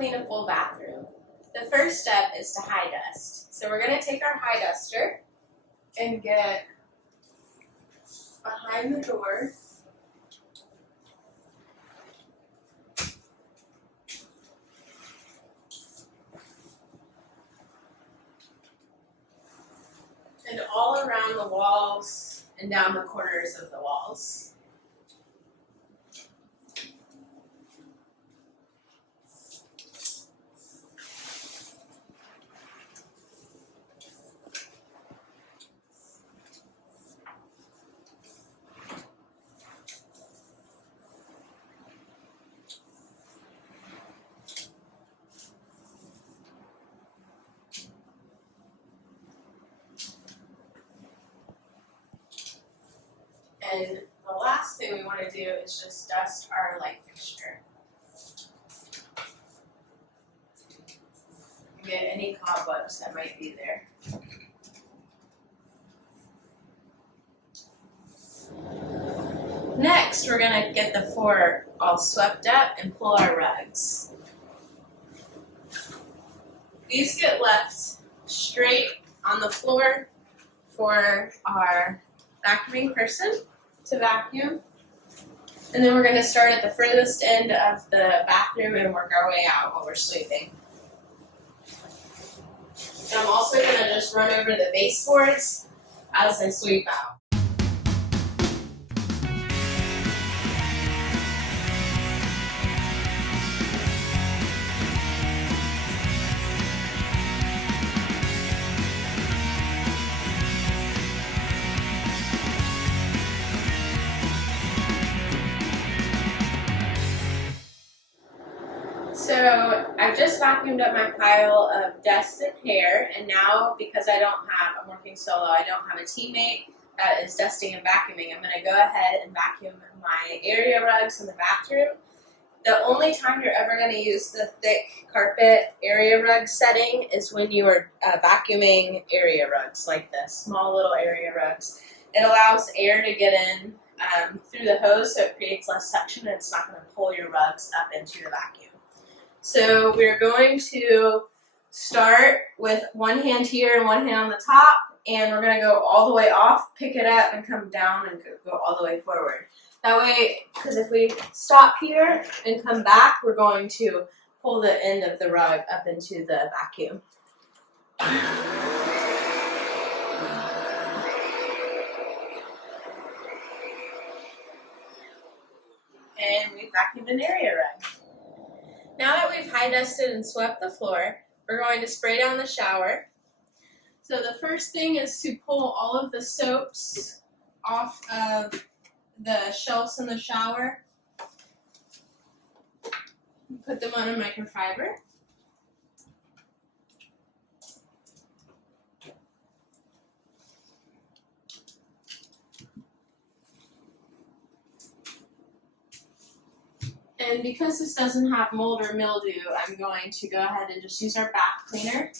clean a full bathroom. The first step is to high dust. So we're going to take our high duster and get behind the door. And all around the walls and down the corners of the walls. And the last thing we want to do is just dust our light fixture. Get any cobwebs that might be there. Next, we're going to get the floor all swept up and pull our rugs. These get left straight on the floor for our vacuuming person to vacuum. And then we're going to start at the furthest end of the bathroom and work our way out while we're sweeping. And I'm also going to just run over the baseboards as I sweep out. So I've just vacuumed up my pile of dust and hair, and now because I'm working solo, I don't have a teammate that is dusting and vacuuming. I'm going to go ahead and vacuum my area rugs in the bathroom. The only time you're ever going to use the thick carpet area rug setting is when you are vacuuming area rugs like this, small little area rugs. It allows air to get in through the hose, so it creates less suction and it's not going to pull your rugs up into the vacuum. So we're going to start with one hand here and one hand on the top, and we're going to go all the way off, pick it up, and come down and go all the way forward. That way, because if we stop here and come back, we're going to pull the end of the rug up into the vacuum. And we've vacuumed an area rug. Now that we've high dusted and swept the floor, we're going to spray down the shower. So the first thing is to pull all of the soaps off of the shelves in the shower. Put them on a microfiber. And because this doesn't have mold or mildew, I'm going to go ahead and just use our bath cleaner.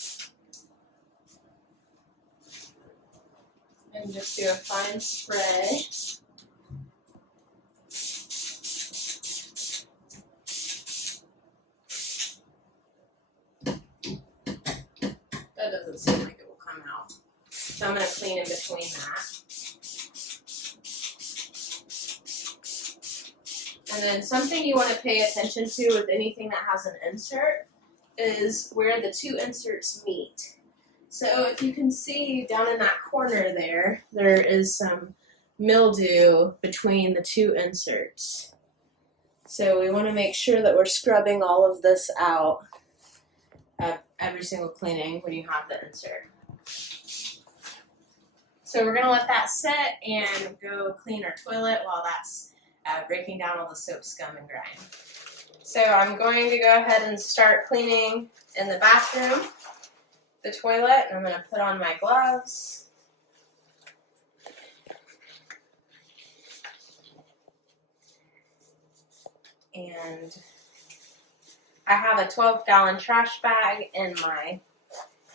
And just do a fine spray. That doesn't seem like it will come out. So I'm going to clean in between that. And then something you want to pay attention to with anything that has an insert is where the two inserts meet. So if you can see down in that corner there is some mildew between the two inserts. So we want to make sure that we're scrubbing all of this out at every single cleaning when you have the insert. So we're going to let that sit and go clean our toilet while that's breaking down all the soap, scum, and grime. So I'm going to go ahead and start cleaning in the bathroom, the toilet, and I'm going to put on my gloves. And I have a 12-gallon trash bag in my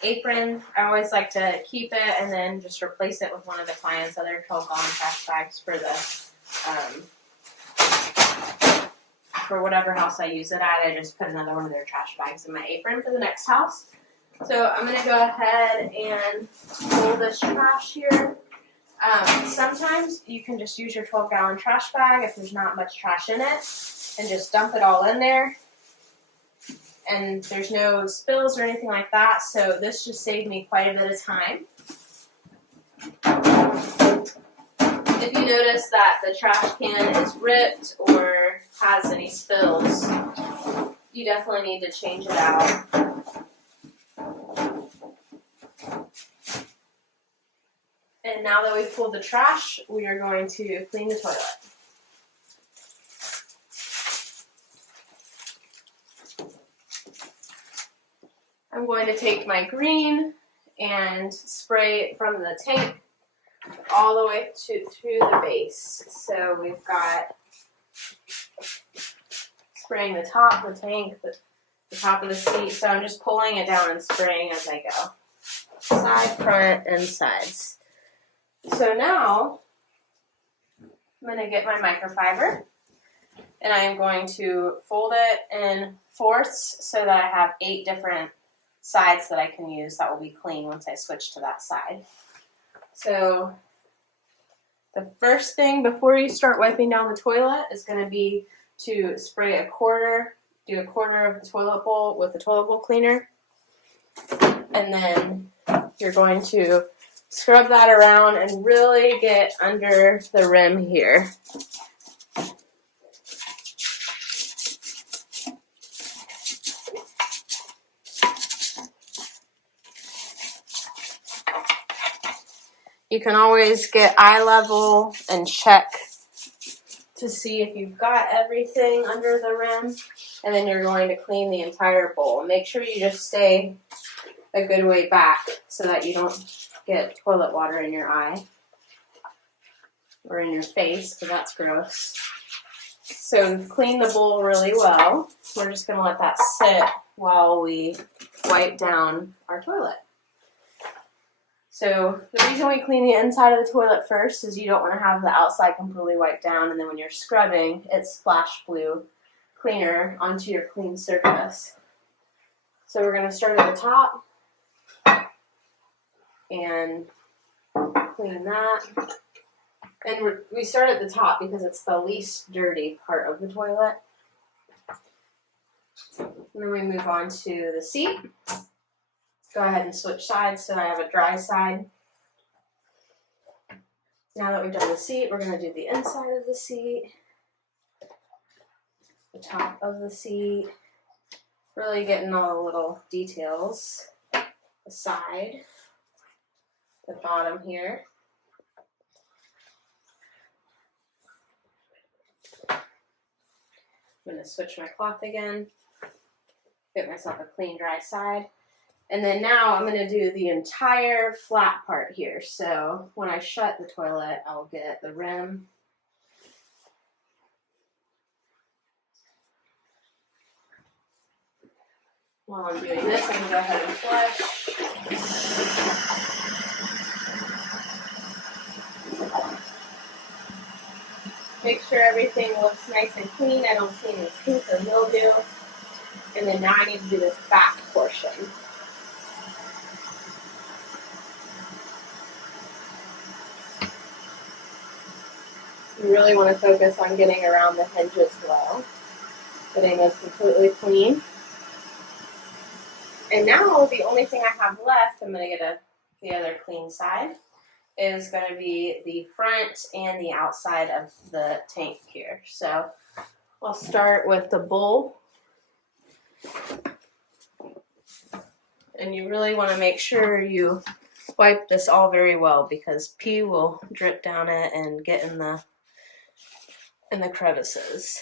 apron. I always like to keep it and then just replace it with one of the client's other 12-gallon trash bags for the for whatever house I use it at, I just put another one of their trash bags in my apron for the next house. So I'm going to go ahead and pull this trash here. Sometimes you can just use your 12-gallon trash bag if there's not much trash in it and just dump it all in there. And there's no spills or anything like that, so this just saved me quite a bit of time. If you notice that the trash can is ripped or has any spills, you definitely need to change it out. And now that we've pulled the trash, we are going to clean the toilet. I'm going to take my green and spray it from the tank all the way through the base. So we've got spraying the top of the tank, the top of the seat. So I'm just pulling it down and spraying as I go. Side, front, and sides. So now I'm going to get my microfiber and I am going to fold it in fourths so that I have 8 different sides that I can use that will be clean once I switch to that side. So the first thing before you start wiping down the toilet is going to be to spray do a quarter of the toilet bowl with the toilet bowl cleaner. And then you're going to scrub that around and really get under the rim here. You can always get eye level and check to see if you've got everything under the rim, and then you're going to clean the entire bowl. Make sure you just stay a good way back so that you don't get toilet water in your eye or in your face, because that's gross. So clean the bowl really well. We're just going to let that sit while we wipe down our toilet. So the reason we clean the inside of the toilet first is you don't want to have the outside completely wiped down, and then when you're scrubbing, it's splash blue cleaner onto your clean surface. So we're going to start at the top and clean that. And we start at the top because it's the least dirty part of the toilet. And then we move on to the seat. Go ahead and switch sides so I have a dry side. Now that we've done the seat, we're going to do the inside of the seat, the top of the seat, really getting all the little details, the side, the bottom here. I'm going to switch my cloth again, get myself a clean, dry side. And then now I'm going to do the entire flat part here. So when I shut the toilet, I'll get the rim. While I'm doing this, I can go ahead and flush. Make sure everything looks nice and clean. I don't see any pink or mildew. And then now I need to do this back portion. You really want to focus on getting around the hinges well, getting those completely clean. And now the only thing I have left, I'm going to get the other clean side, is going to be the front and the outside of the tank here. So I'll start with the bowl. And you really want to make sure you wipe this all very well because pee will drip down it and get in the crevices.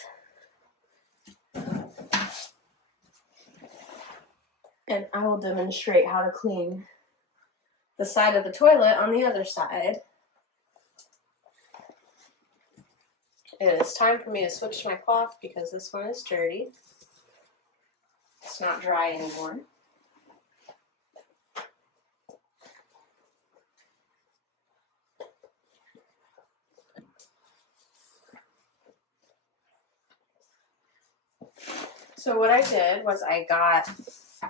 And I will demonstrate how to clean the side of the toilet on the other side. It is time for me to switch my cloth because this one is dirty. It's not dry anymore. So what I did was I got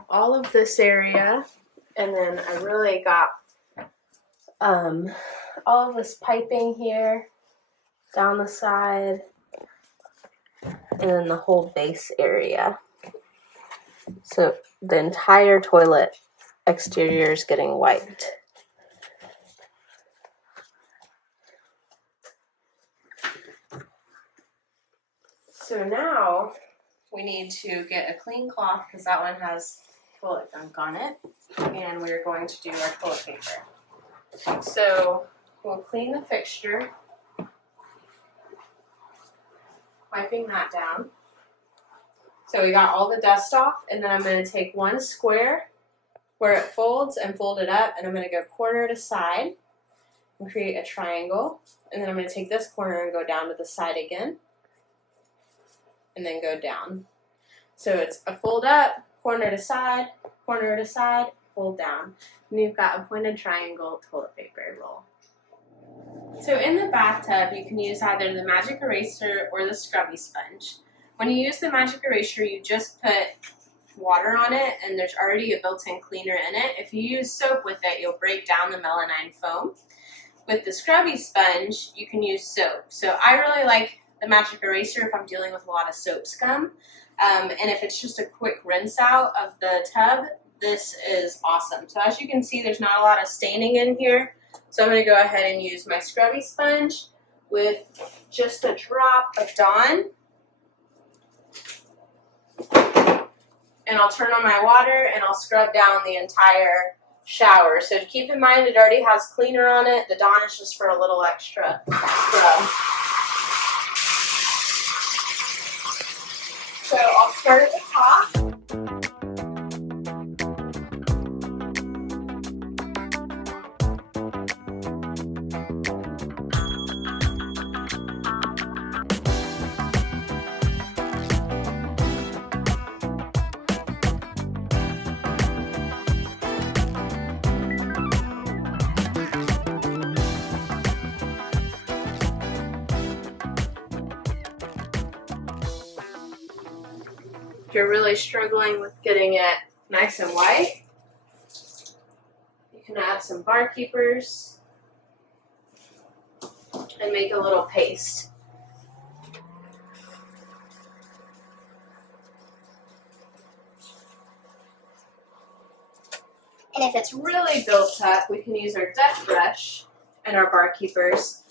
all of this area, and then I really got all of this piping here down the side, and then the whole base area. So the entire toilet exterior is getting wiped. So now we need to get a clean cloth because that one has toilet gunk on it, and we're going to do our toilet paper. So we'll clean the fixture, wiping that down. So we got all the dust off, and then I'm going to take one square where it folds and fold it up, and I'm going to go corner to side and create a triangle, and then I'm going to take this corner and go down to the side again, and then go down. So it's a fold up, corner to side, fold down. And you've got a pointed triangle toilet paper roll. So in the bathtub, you can use either the magic eraser or the scrubby sponge. When you use the magic eraser, you just put water on it, and there's already a built-in cleaner in it. If you use soap with it, you'll break down the melanine foam. With the scrubby sponge, you can use soap. So I really like the magic eraser if I'm dealing with a lot of soap scum. And if it's just a quick rinse out of the tub, this is awesome. So as you can see, there's not a lot of staining in here. So I'm going to go ahead and use my scrubby sponge with just a drop of Dawn. And I'll turn on my water and I'll scrub down the entire shower. So to keep in mind, it already has cleaner on it. The Dawn is just for a little extra scrub. So I'll start at the top. If you're really struggling with getting it nice and white, you can add some bar keepers and make a little paste. And if it's really built up, we can use our depth brush and our bar keepers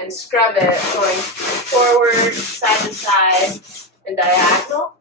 and scrub it going forward, side to side, and diagonal.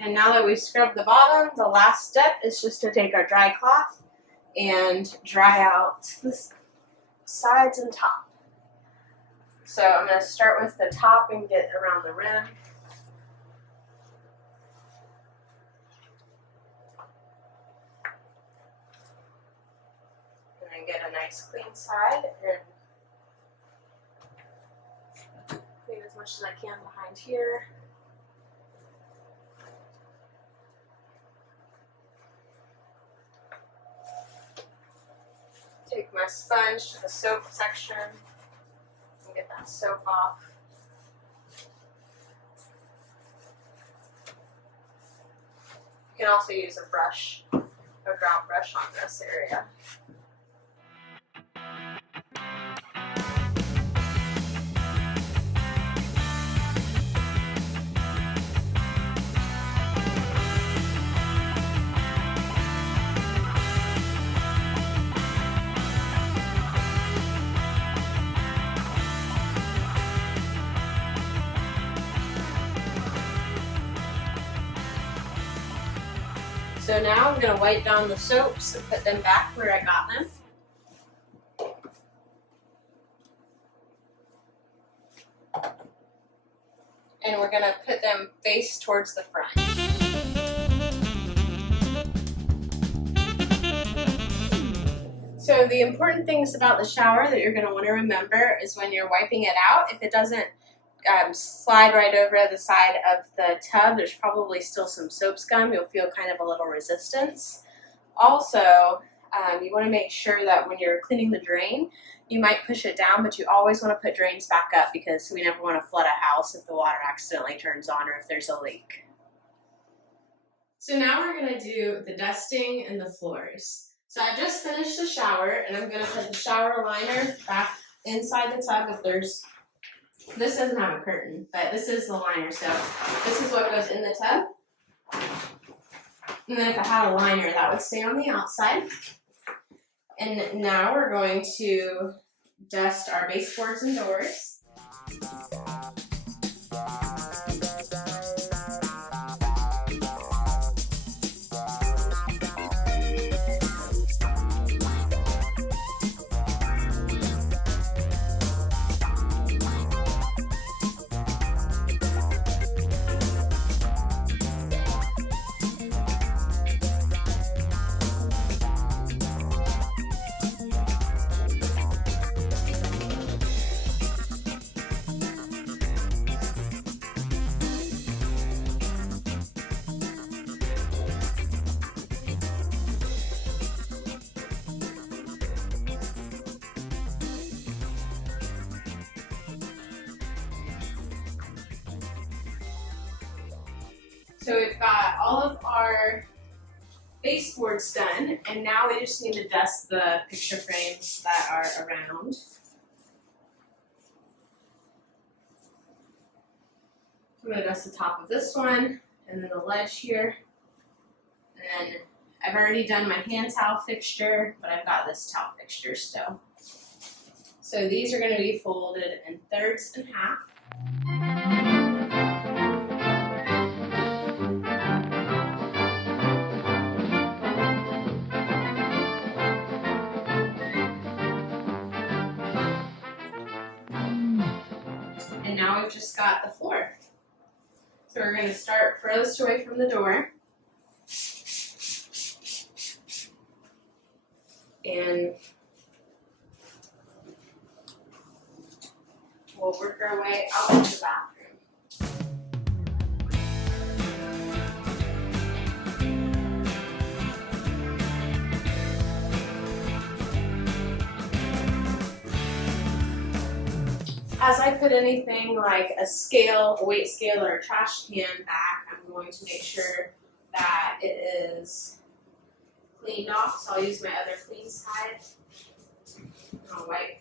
And now that we've scrubbed the bottom, the last step is just to take our dry cloth and dry out the sides and top. So I'm going to start with the top and get around the rim. And then get a nice clean side and clean as much as I can behind here. Take my sponge to the soap section and get that soap off. You can also use a brush, a ground brush on this area. So now I'm going to wipe down the soaps and put them back where I got them. And we're going to put them face towards the front. So the important things about the shower that you're going to want to remember is when you're wiping it out, if it doesn't slide right over the side of the tub, there's probably still some soap scum. You'll feel kind of a little resistance. Also, you want to make sure that when you're cleaning the drain, you might push it down, but you always want to put drains back up because we never want to flood a house if the water accidentally turns on or if there's a leak. So now we're going to do the dusting and the floors. So I just finished the shower, and I'm going to put the shower liner back inside the tub. If there's, this doesn't have a curtain, but this is the liner, so this is what goes in the tub. And then if it had a liner, that would stay on the outside. And now we're going to dust our baseboards and doors. So we've got all of our baseboards done, and now we just need to dust the picture frames that are around. I'm going to dust the top of this one, and then the ledge here. And then I've already done my hand towel fixture, but I've got this towel fixture still. So these are going to be folded in thirds and half. And now we've just got the floor. So we're going to start furthest away from the door. And we'll work our way out into the bathroom. As I put anything like a scale, a weight scale, or a trash can back, I'm going to make sure that it is cleaned off. So I'll use my other clean side. I'll wipe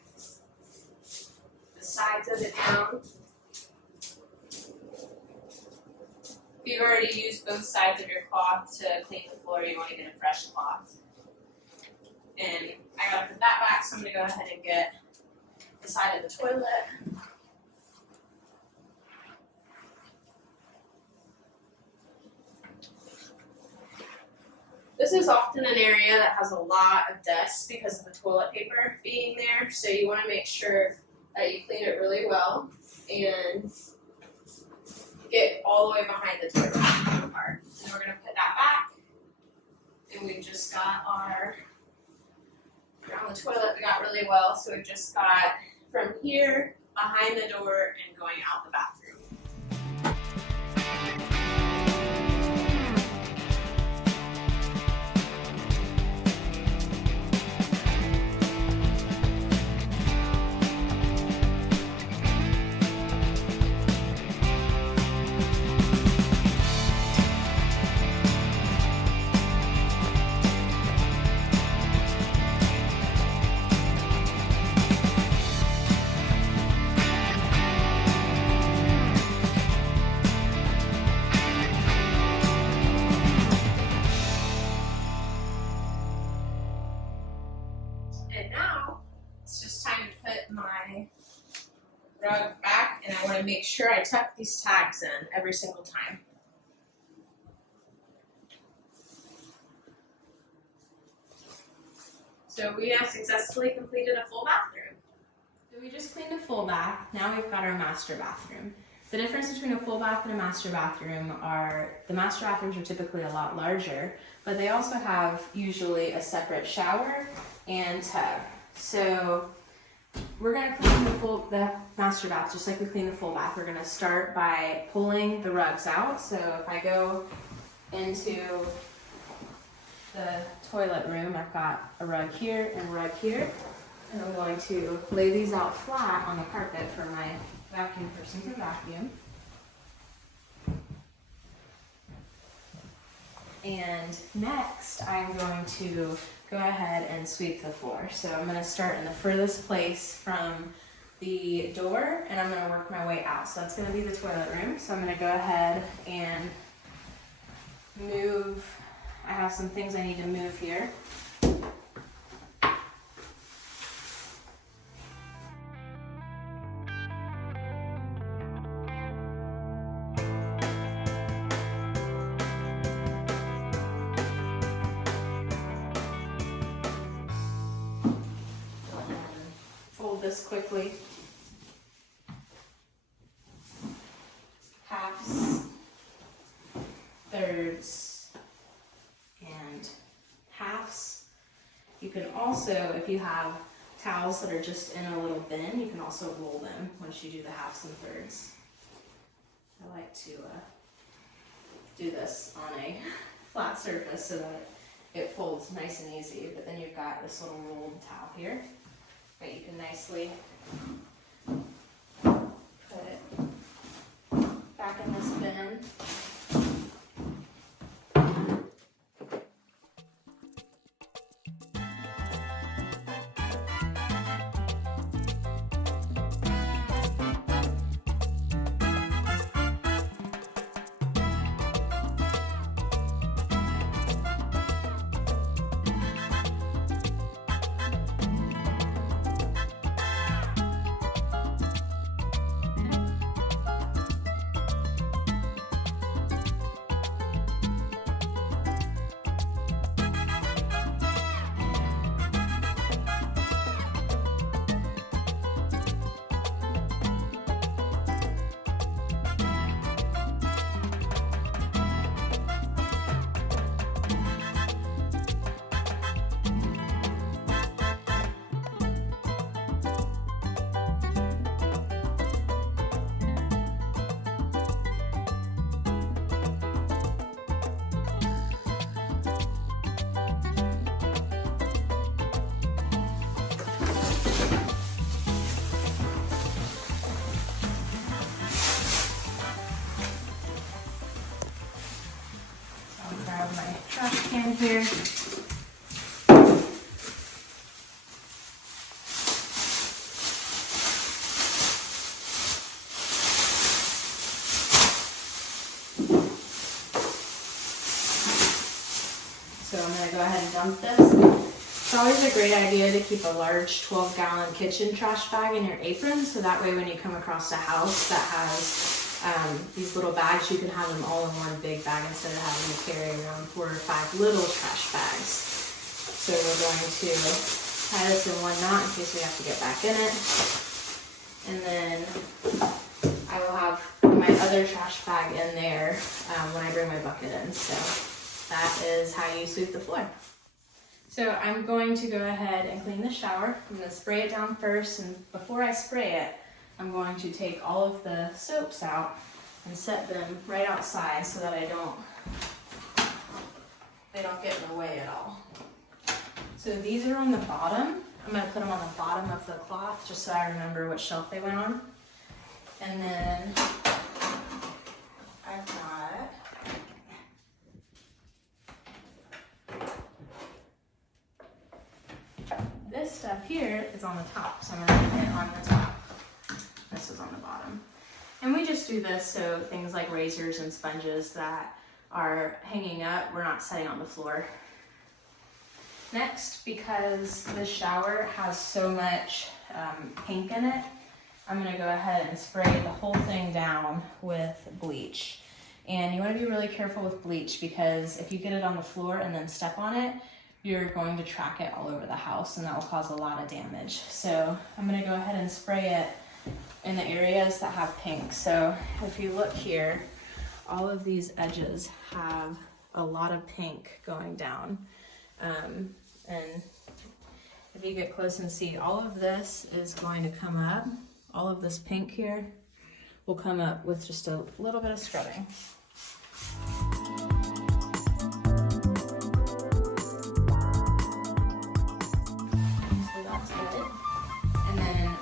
the sides of it down. If you've already used both sides of your cloth to clean the floor, you want to get a fresh cloth. And I gotta put that back, so I'm gonna go ahead and get the side of the toilet. This is often an area that has a lot of dust because of the toilet paper being there, so you want to make sure that you clean it really well and get all the way behind the toilet part. And we're going to put that back, and we've just got our, around the toilet we got really well, so we've just got from here, behind the door, and going out the bathroom. And now, it's just time to put my rug back, and I want to make sure I tuck these tags in every single time. So we have successfully completed a full bathroom. So we just cleaned a full bath. Now we've got our master bathroom. The difference between a full bath and a master bathroom are the master bathrooms are typically a lot larger, but they also have usually a separate shower and tub. So we're going to clean the master bath just like we clean the full bath. We're going to start by pulling the rugs out. So if I go into the toilet room, I've got a rug here and a rug here. And I'm going to lay these out flat on the carpet for my vacuum person to vacuum. And next, I'm going to go ahead and sweep the floor. So I'm going to start in the furthest place from the door, and I'm going to work my way out. So that's going to be the toilet room. So I'm going to go ahead and move. I have some things I need to move here. Fold this quickly. Halves, thirds, and halves. You can also, if you have towels that are just in a little bin, you can also roll them once you do the halves and thirds. I like to do this on a flat surface so that it folds nice and easy, but then you've got this little rolled towel here that you can nicely put it back in this bin. Grab my trash can here. So I'm going to go ahead and dump this. It's always a great idea to keep a large 12-gallon kitchen trash bag in your apron, so that way when you come across a house that has these little bags, you can have them all in one big bag instead of having to carry around 4 or 5 little trash bags. So we're going to tie this in one knot in case we have to get back in it. And then I will have my other trash bag in there when I bring my bucket in. So that is how you sweep the floor. So I'm going to go ahead and clean the shower. I'm going to spray it down first, and before I spray it, I'm going to take all of the soaps out and set them right outside so that they don't get in the way at all. So these are on the bottom. I'm going to put them on the bottom of the cloth just so I remember what shelf they went on. And then I've got this stuff here is on the top, so I'm going to put it on the top. This is on the bottom. And we just do this so things like razors and sponges that are hanging up, we're not setting on the floor. Next, because the shower has so much pink in it, I'm going to go ahead and spray the whole thing down with bleach. And you want to be really careful with bleach because if you get it on the floor and then step on it, you're going to track it all over the house, and that will cause a lot of damage. So I'm gonna go ahead and spray it in the areas that have pink. So if you look here, all of these edges have a lot of pink going down. And if you get close and see, all of this is going to come up. All of this pink here will come up with just a little bit of scrubbing.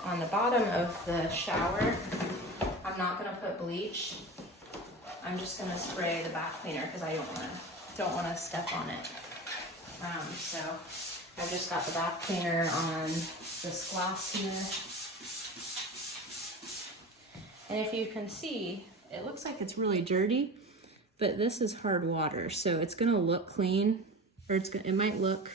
On the bottom of the shower, I'm not going to put bleach. I'm just going to spray the bath cleaner because I don't want to step on it. So I've just got the bath cleaner on this glass here. And if you can see, it looks like it's really dirty, but this is hard water, so it's going to look clean, or it might look.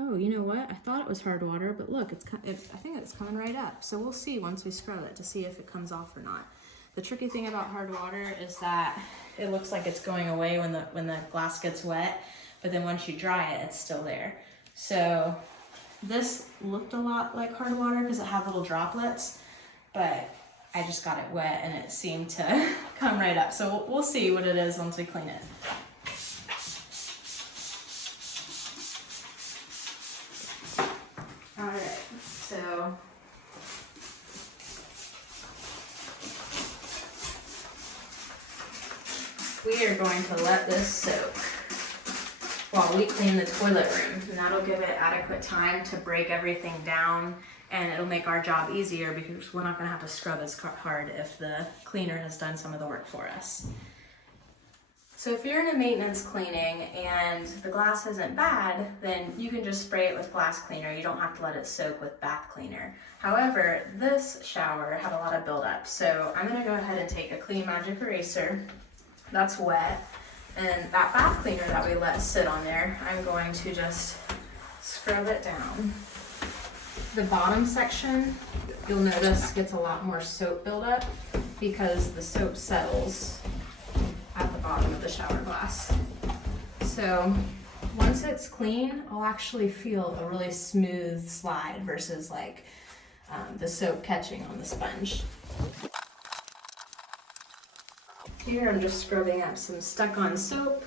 Oh, you know what? I thought it was hard water, but look, I think it's coming right up. So we'll see once we scrub it to see if it comes off or not. The tricky thing about hard water is that it looks like it's going away when the glass gets wet, but then once you dry it, it's still there. So this looked a lot like hard water because it had little droplets, but I just got it wet and it seemed to come right up. So we'll see what it is once we clean it. Alright, so we are going to let this soak while we clean the toilet room, and that'll give it adequate time to break everything down, and it'll make our job easier because we're not going to have to scrub as hard if the cleaner has done some of the work for us. So if you're in a maintenance cleaning and the glass isn't bad, then you can just spray it with glass cleaner. You don't have to let it soak with bath cleaner. However, this shower had a lot of buildup. So I'm gonna go ahead and take a clean magic eraser that's wet, and that bath cleaner that we let sit on there, I'm going to just scrub it down. The bottom section, you'll notice, gets a lot more soap buildup because the soap settles at the bottom of the shower glass. So once it's clean, I'll actually feel a really smooth slide versus like the soap catching on the sponge. Here I'm just scrubbing up some stuck-on soap.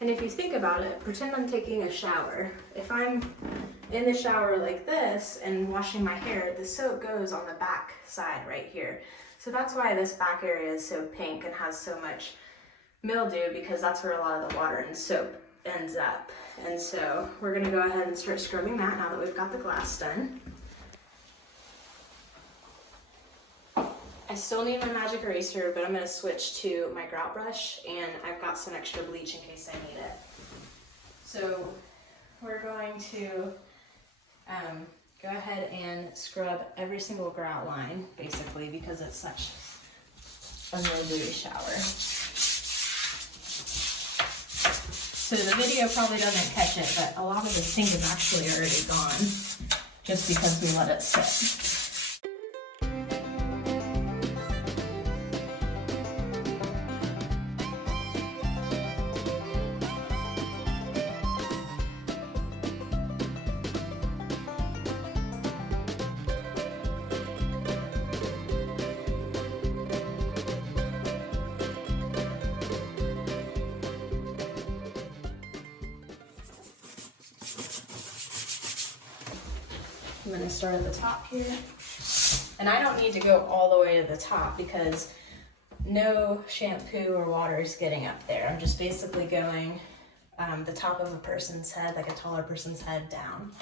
And if you think about it, pretend I'm taking a shower. If I'm in the shower like this and washing my hair, the soap goes on the back side right here. So that's why this back area is so pink and has so much mildew, because that's where a lot of the water and soap ends up. And so we're gonna go ahead and start scrubbing that now that we've got the glass done. I still need my magic eraser, but I'm going to switch to my grout brush, and I've got some extra bleach in case I need it. So we're going to go ahead and scrub every single grout line, basically, because it's such a mildewy shower. So the video probably doesn't catch it, but a lot of the stink is actually already gone, just because we let it sit. I'm going to start at the top here, and I don't need to go all the way to the top because no shampoo or water is getting up there. I'm just basically going the top of a person's head, like a taller person's head, down.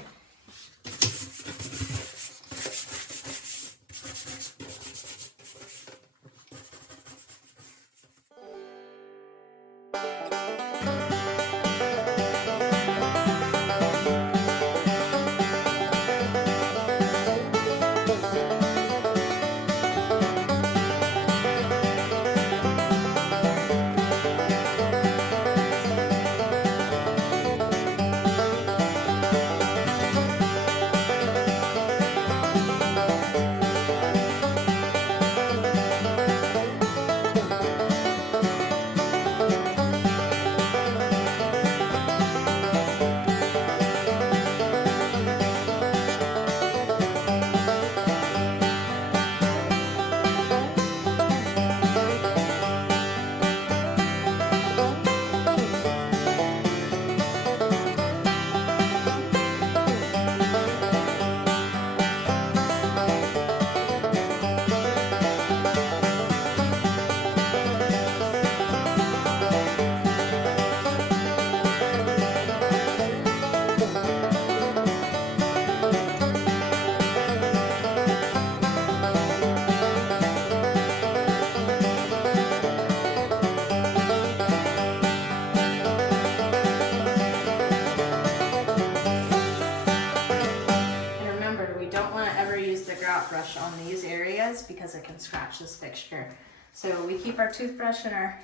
grout brush on these areas because it can scratch this fixture. So we keep our toothbrush in our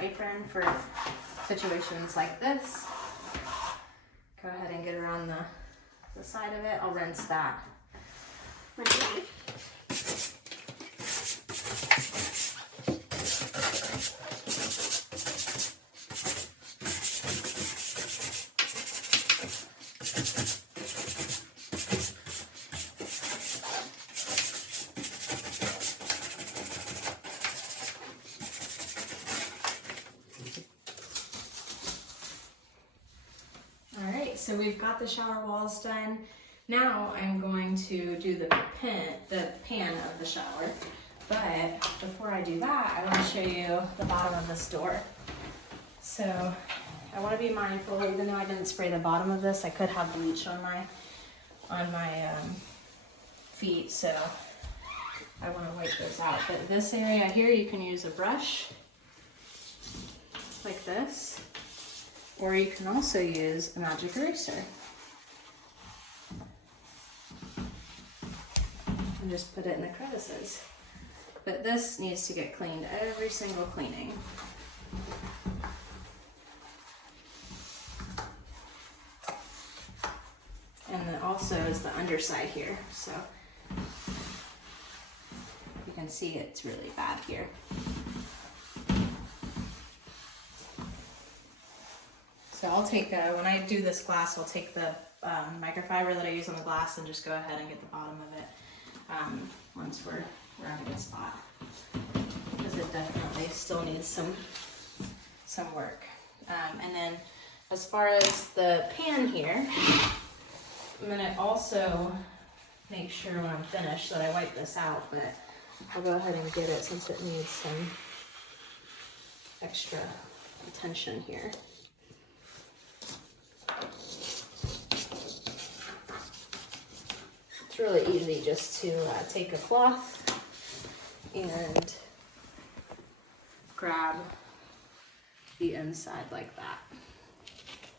apron for situations like this. Go ahead and get around the side of it. I'll rinse that. So we've got the shower walls done. Now I'm going to do the pan of the shower. But before I do that, I want to show you the bottom of this door. So I want to be mindful, even though I didn't spray the bottom of this, I could have bleach on my feet, so I want to wipe those out. But this area here, you can use a brush like this. Or you can also use a magic eraser. And just put it in the crevices. But this needs to get cleaned every single cleaning. And then also is the underside here. So you can see it's really bad here. So I'll take, when I do this glass, I'll take the microfiber that I use on the glass and just go ahead and get the bottom of it once we're at a good spot. Because it definitely still needs some work. And then as far as the pan here, I'm gonna also make sure when I'm finished that I wipe this out, but I'll go ahead and get it since it needs some extra attention here. It's really easy just to take a cloth and grab the inside like that.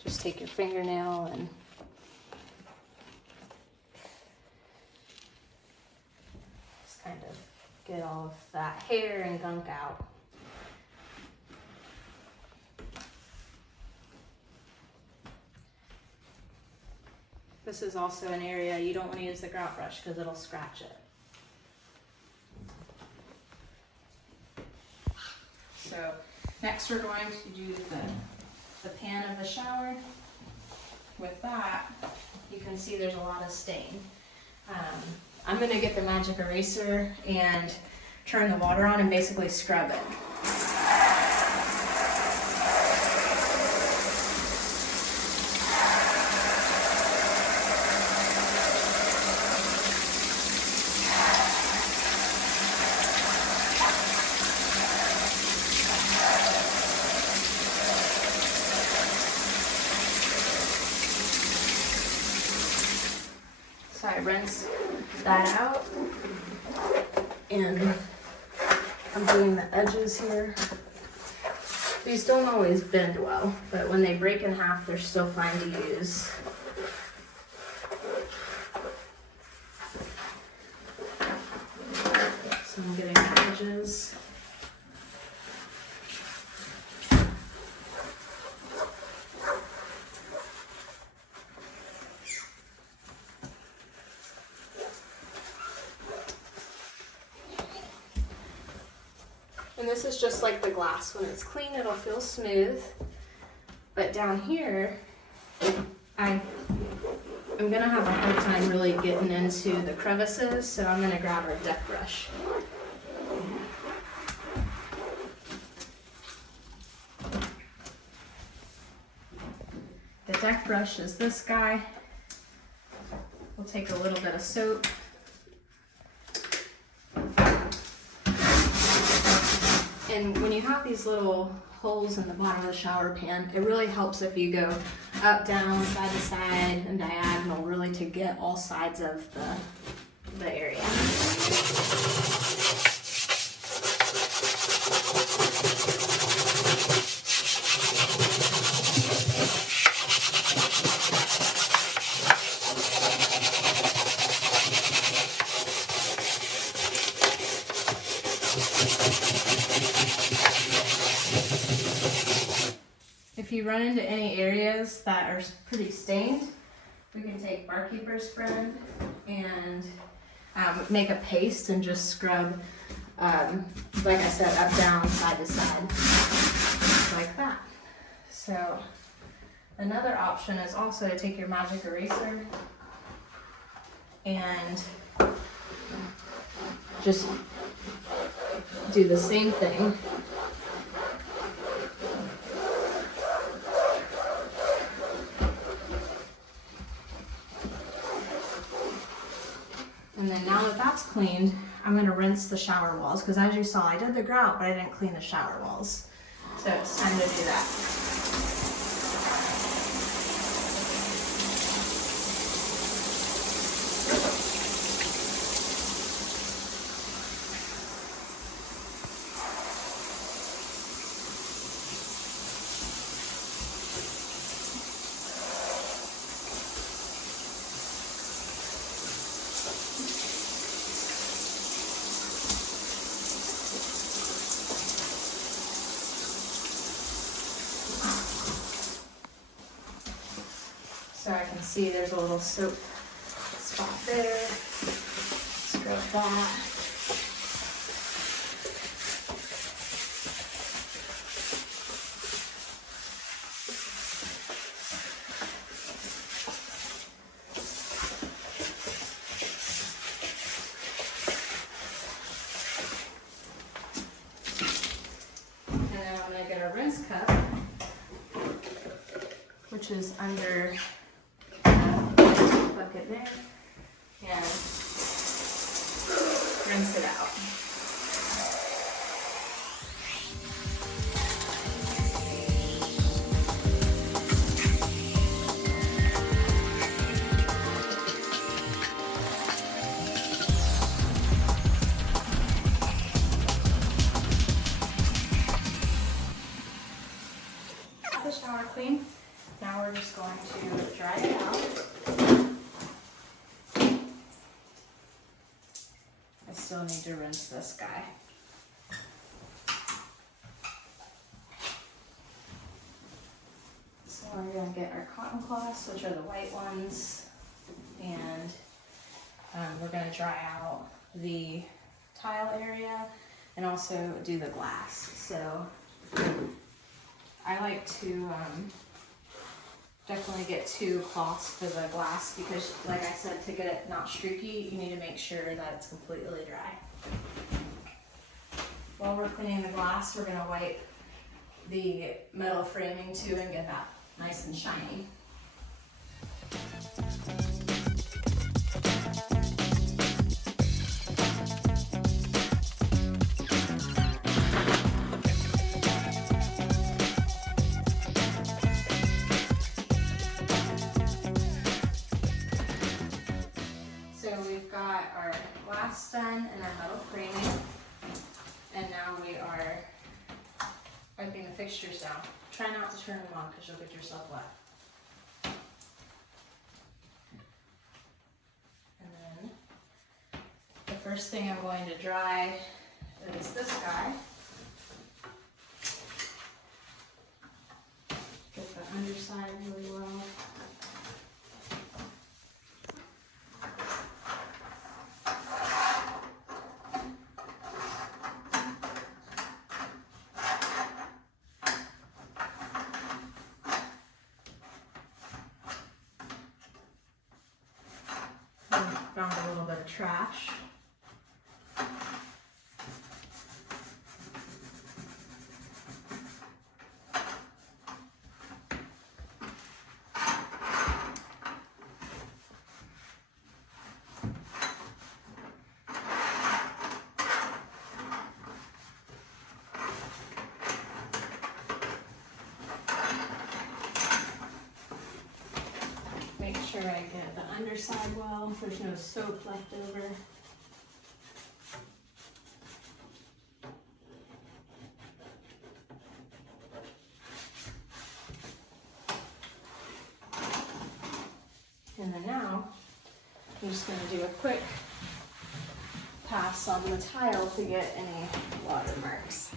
Just take your fingernail and just kind of get all of that hair and gunk out. This is also an area you don't want to use the grout brush because it'll scratch it. So next we're going to do the pan of the shower. With that, you can see there's a lot of stain. I'm going to get the magic eraser and turn the water on and basically scrub it. So I rinse that out, and I'm doing the edges here. These don't always bend well, but when they break in half, they're still fine to use. So I'm getting the edges. And this is just like the glass. When it's clean, it'll feel smooth. But down here, I'm gonna have a hard time really getting into the crevices, so I'm gonna grab our deck brush. The deck brush is this guy. We'll take a little bit of soap. And when you have these little holes in the bottom of the shower pan, it really helps if you go up, down, side to side, and diagonal, really to get all sides of the area. you run into any areas that are pretty stained, we can take Barkeeper's Friend and make a paste and just scrub, like I said, up, down, side to side, like that. So another option is also to take your magic eraser and just do the same thing. And then now that that's cleaned, I'm going to rinse the shower walls, because as you saw, I did the grout, but I didn't clean the shower walls. So it's time to do that. So I can see there's a little soap spot there. Scrub that. And then I'm going to get a rinse cup, which is under bucket there, and rinse it out. Got the shower clean. Now we're just going to dry it out. Still need to rinse this guy. So we're going to get our cotton cloths, which are the white ones, and we're going to dry out the tile area and also do the glass. So I like to definitely get 2 cloths for the glass, because like I said, to get it not streaky, you need to make sure that it's completely dry. While we're cleaning the glass, we're going to wipe the metal framing too and get that nice and shiny. Our glass done and our metal framing, and now we are wiping the fixtures down. Try not to turn them on because you'll get yourself wet. And then the first thing I'm going to dry is this guy. Get the underside really well. Found a little bit of trash. Make sure I get the underside well, there's no soap left over. And then now, I'm just going to do a quick pass on the tile to get any watermarks.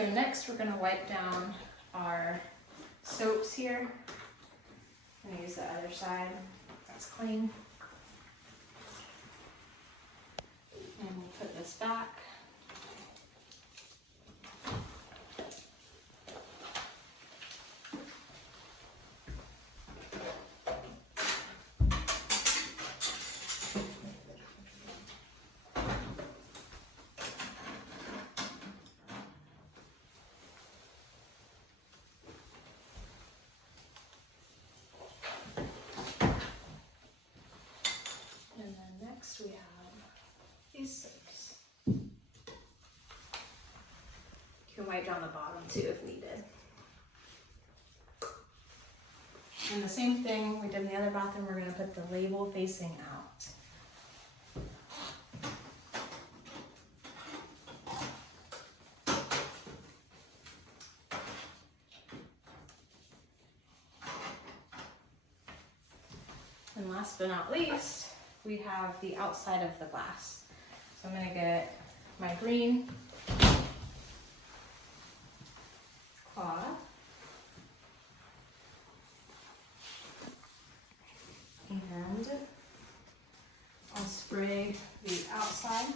So next we're going to wipe down our soaps here. I'm going to use the other side. That's clean. And we'll put this back. And then next we have these soaps. You can wipe down the bottom too if needed. And the same thing we did in the other bathroom, we're going to put the label facing out. And last but not least, we have the outside of the glass. So I'm going to get my green cloth and I'll spray the outside.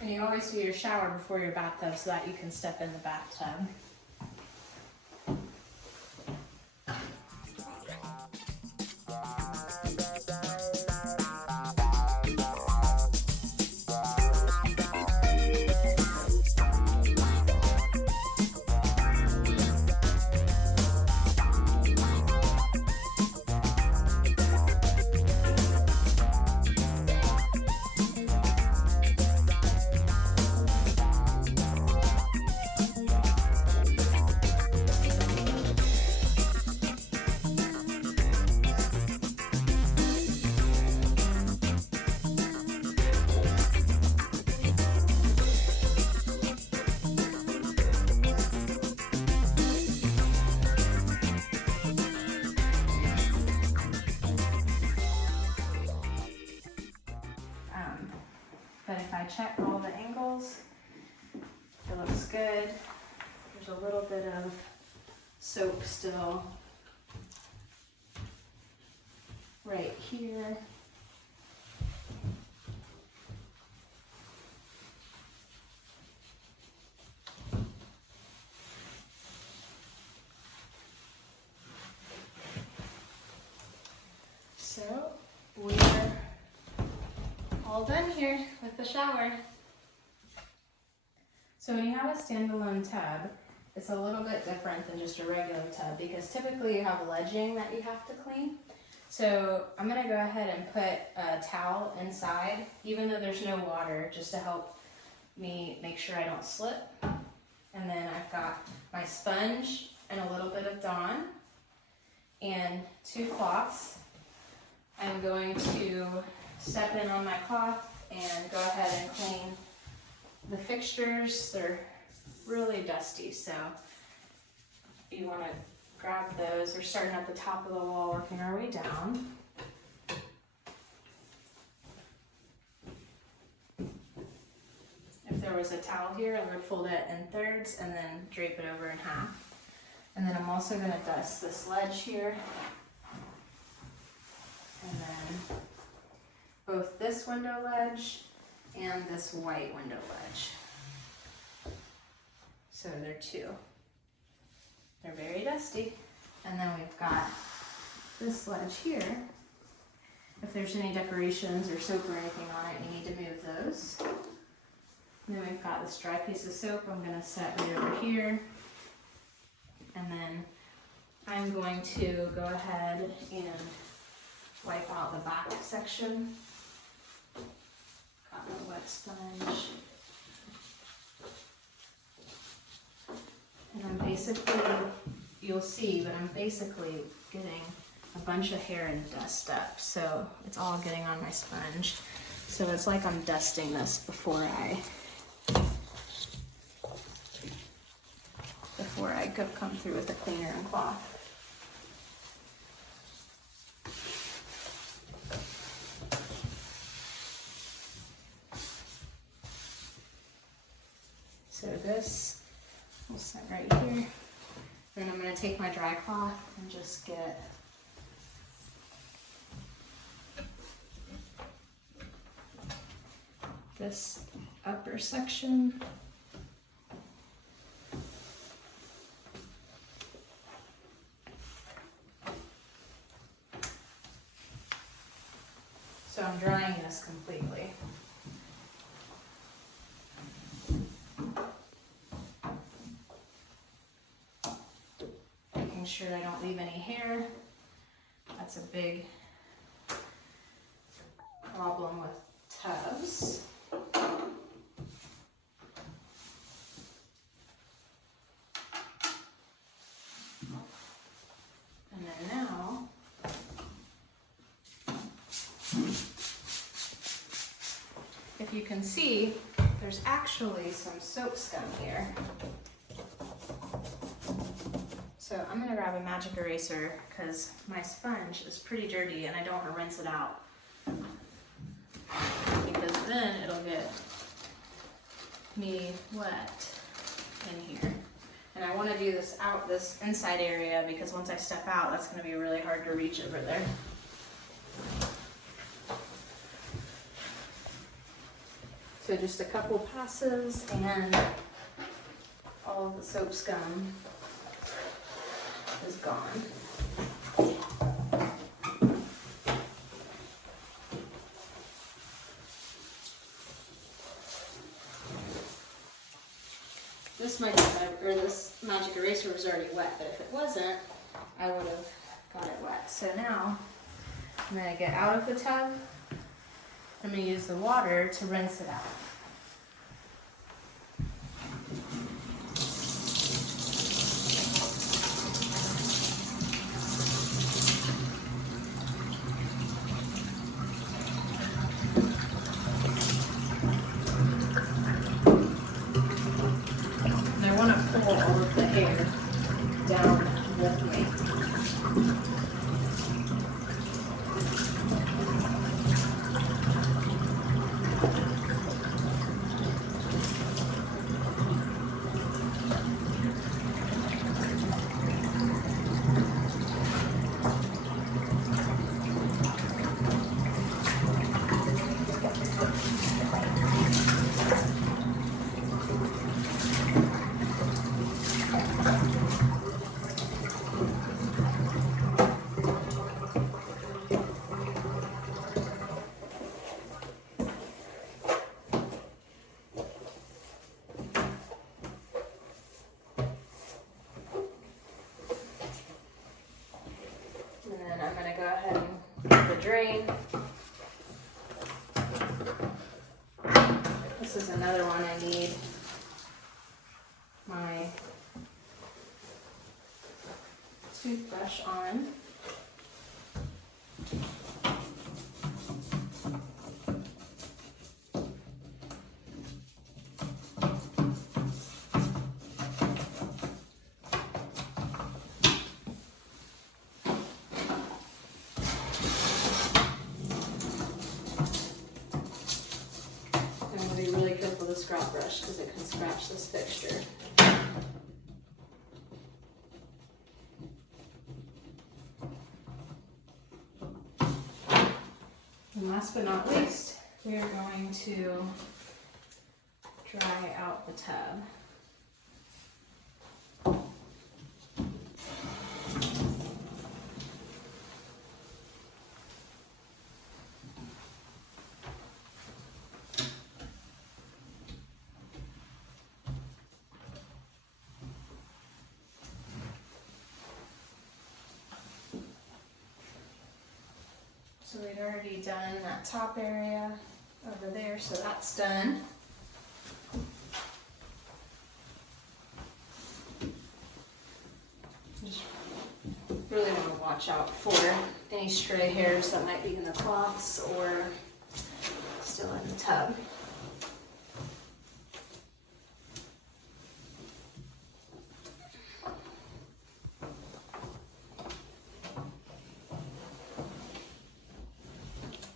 And you always do your shower before your bathtub so that you can step in the bathtub. But if I check all the angles, it looks good. There's a little bit of soap still right here. So we're all done here with the shower. So when you have a standalone tub, it's a little bit different than just a regular tub because typically you have ledging that you have to clean. So I'm gonna go ahead and put a towel inside, even though there's no water, just to help me make sure I don't slip. And then I've got my sponge and a little bit of Dawn and 2 cloths. I'm going to step in on my cloth and go ahead and clean the fixtures. They're really dusty, so you want to grab those. We're starting at the top of the wall, working our way down. If there was a towel here, I would fold it in thirds and then drape it over in half. And then I'm also going to dust this ledge here. And then both this window ledge and this white window ledge. So they're 2. They're very dusty. And then we've got this ledge here. If there's any decorations or soap or anything on it, you need to move those. And then we've got this dry piece of soap I'm going to set right over here. And then I'm going to go ahead and wipe out the back section. Got my wet sponge. And I'm basically, you'll see, but I'm basically getting a bunch of hair and dust up. So it's all getting on my sponge. So it's like I'm dusting this before I come through with the cleaner and cloth. So this will sit right here. Then I'm going to take my dry cloth and just get this upper section. So I'm drying this completely. Making sure I don't leave any hair. That's a big problem with tubs. And then now, if you can see, there's actually some soap scum here. So I'm gonna grab a magic eraser because my sponge is pretty dirty and I don't want to rinse it out. Because then it'll get me wet in here. And I want to do this out this inside area because once I step out, that's going to be really hard to reach over there. So just a couple passes and all of the soap scum is gone. This magic eraser was already wet, but if it wasn't, I would have got it wet. So now I'm going to get out of the tub. I'm going to use the water to rinse it out. All of the hair down with me. Drain. This is another one I need my toothbrush on. Scrap brush because it can scratch this fixture. And last but not least, we are going to dry out the tub. So we'd already done that top area over there, so that's done. Just really want to watch out for any stray hairs that might be in the cloths or still in the tub.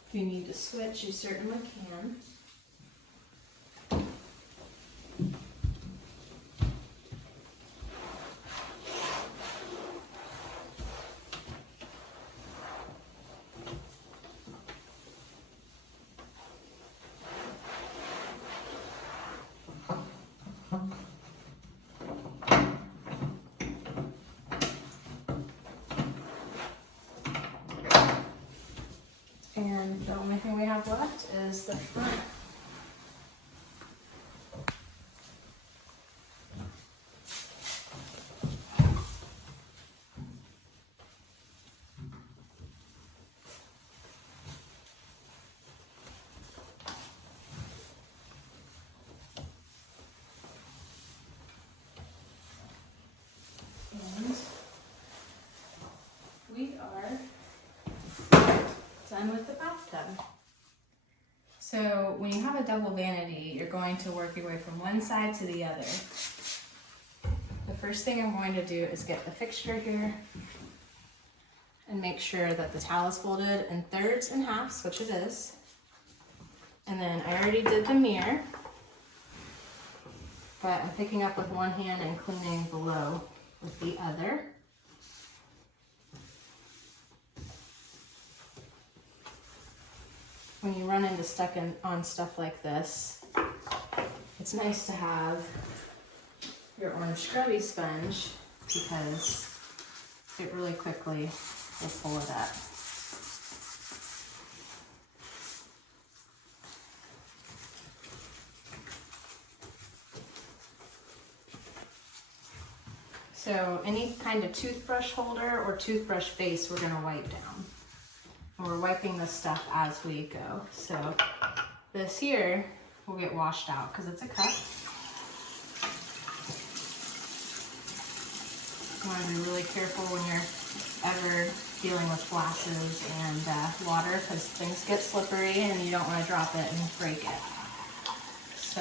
If you need to switch, you certainly can. the front. And we are done with the bathtub. So when you have a double vanity, you're going to work your way from one side to the other. The first thing I'm going to do is get the fixture here and make sure that the towel is folded in thirds and halves, which it is. And then I already did the mirror, but I'm picking up with one hand and cleaning below with the other. When you run into on stuff like this, it's nice to have your orange scrubby sponge because it really quickly will pull it up. So any kind of toothbrush holder or toothbrush base we're gonna wipe down. And we're wiping this stuff as we go. So this here will get washed out because it's a cup. You want to be really careful when you're ever dealing with glasses and water because things get slippery and you don't want to drop it and break it. So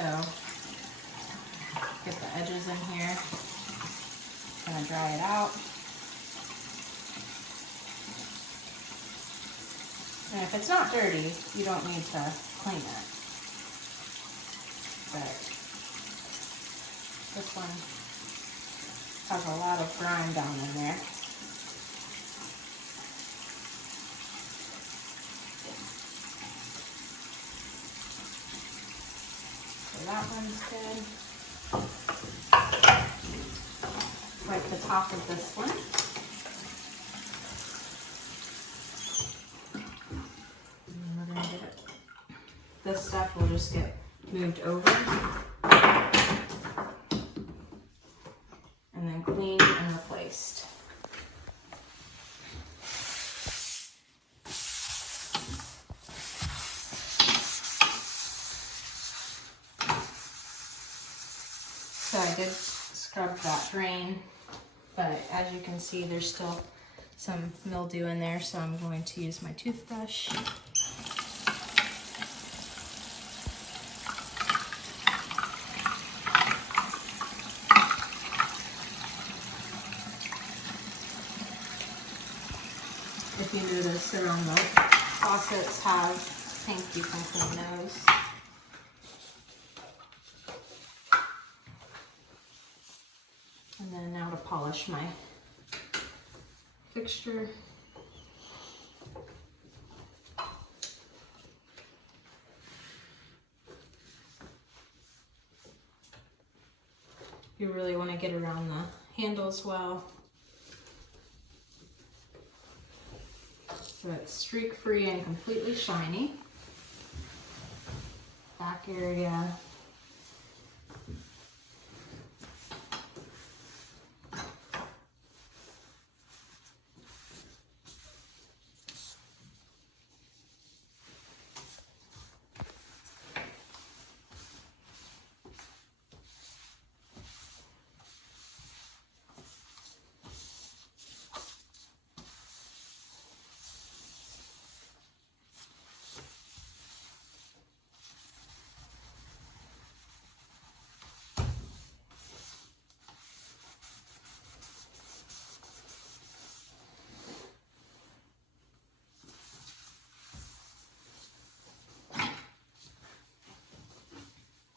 get the edges in here. Gonna dry it out. And if it's not dirty, you don't need to clean it. But this one has a lot of grime down in there. So that one's good. Wipe the top of this one. And we're gonna get it. This stuff will just get moved over. And then cleaned and replaced. So I did scrub that drain, but as you can see, there's still some mildew in there, so I'm going to use my toothbrush. If you notice around the faucets have pink, you can clean those. And then now to polish my fixture. You really want to get around the handles well, so it's streak free and completely shiny. Back area.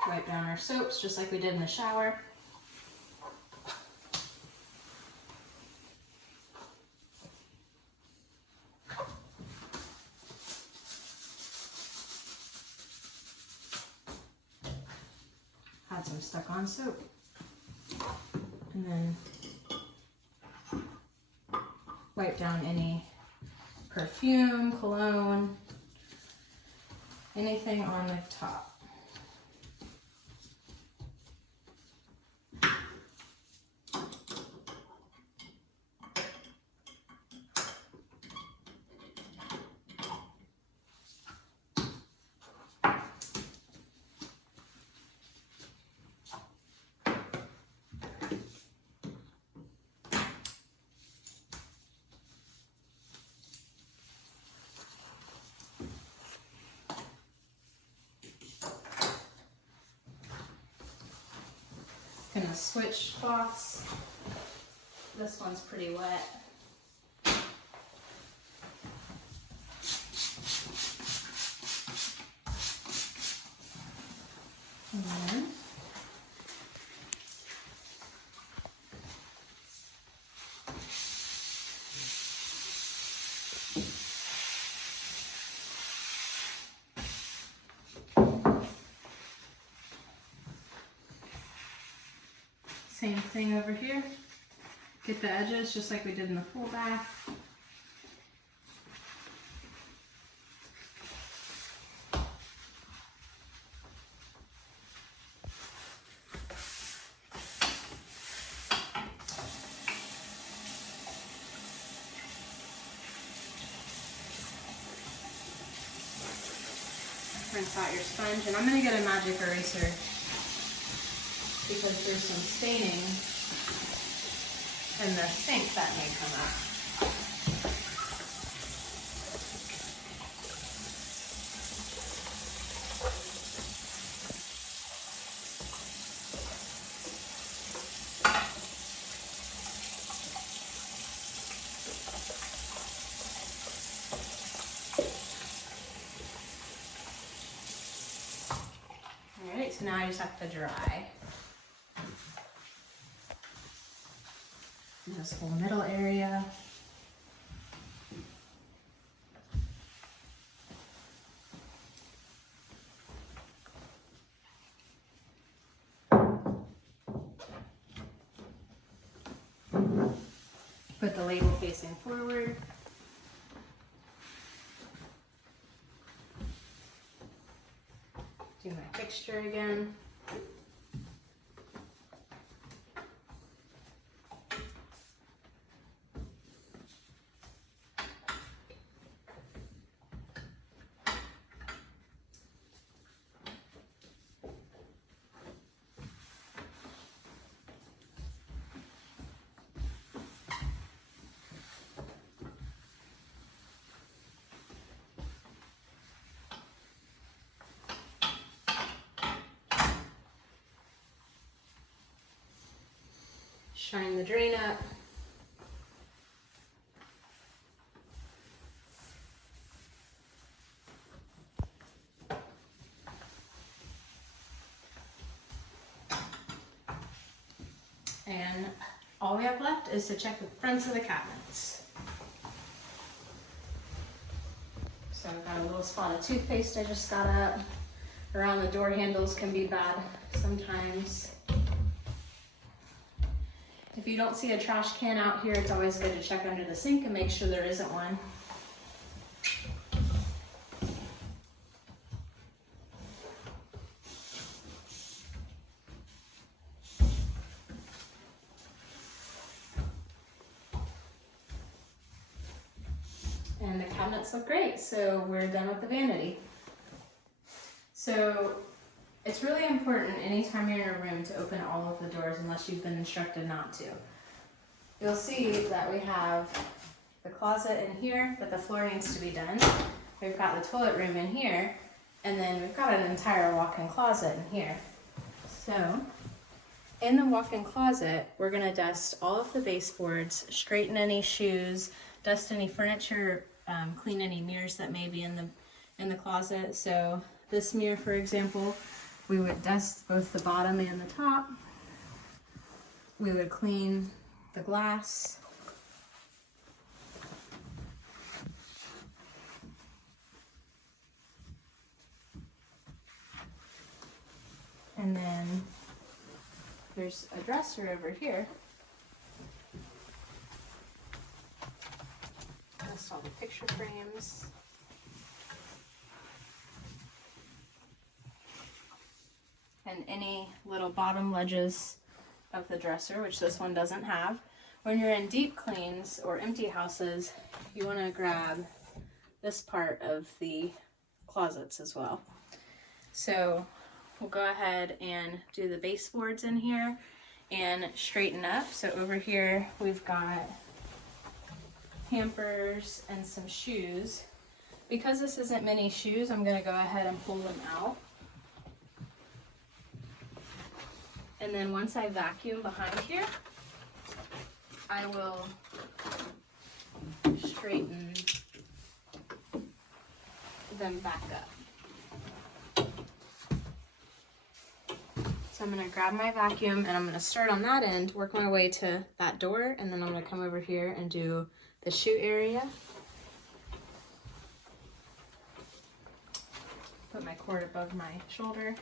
Wipe down our soaps just like we did in the shower. Had some stuck on soap. And then wipe down any perfume, cologne, anything on the top. Gonna switch cloths. This one's pretty wet. And then same thing over here. Get the edges just like we did in the full bath. Rinse out your sponge, and I'm going to get a magic eraser because there's some staining in the sink that may come up. Alright, so now I just have to dry. This whole middle area. Put the label facing forward. Do my fixture again. Shine the drain up. And all we have left is to check the fronts of the cabinets. So I've got a little spot of toothpaste I just got up. Around the door handles can be bad sometimes. If you don't see a trash can out here, it's always good to check under the sink and make sure there isn't one. And the cabinets look great, so we're done with the vanity. So it's really important anytime you're in a room to open all of the doors unless you've been instructed not to. You'll see that we have the closet in here, but the floor needs to be done. We've got the toilet room in here, and then we've got an entire walk-in closet in here. So in the walk-in closet, we're gonna dust all of the baseboards, straighten any shoes, dust any furniture, clean any mirrors that may be in the closet. So this mirror, for example, we would dust both the bottom and the top. We would clean the glass. And then there's a dresser over here. Dust all the picture frames. and any little bottom ledges of the dresser, which this one doesn't have. When you're in deep cleans or empty houses, you want to grab this part of the closets as well. So we'll go ahead and do the baseboards in here and straighten up. So over here we've got hampers and some shoes. Because this isn't many shoes, I'm going to go ahead and pull them out. And then once I vacuum behind here, I will straighten them back up. So I'm going to grab my vacuum and I'm going to start on that end, work my way to that door, and then I'm going to come over here and do the shoe area. Put my cord above my shoulder.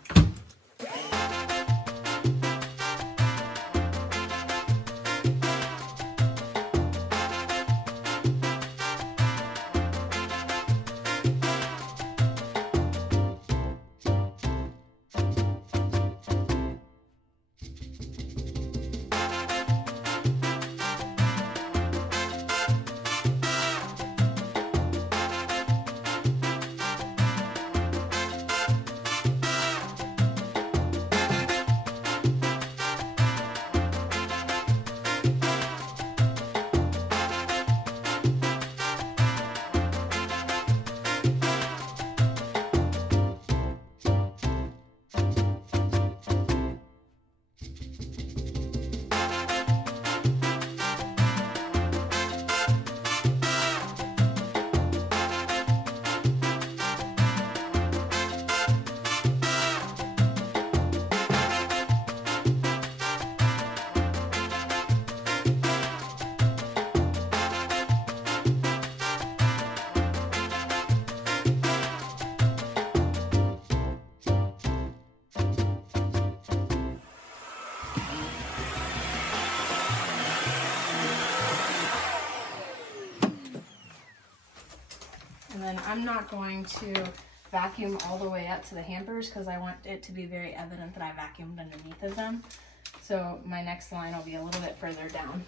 And then I'm not going to vacuum all the way up to the hampers because I want it to be very evident that I vacuumed underneath of them. So my next line will be a little bit further down.